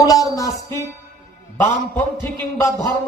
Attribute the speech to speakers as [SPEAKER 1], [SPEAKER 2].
[SPEAKER 1] secular নাস্তিক বামপন্থী কিংবা ধর্ম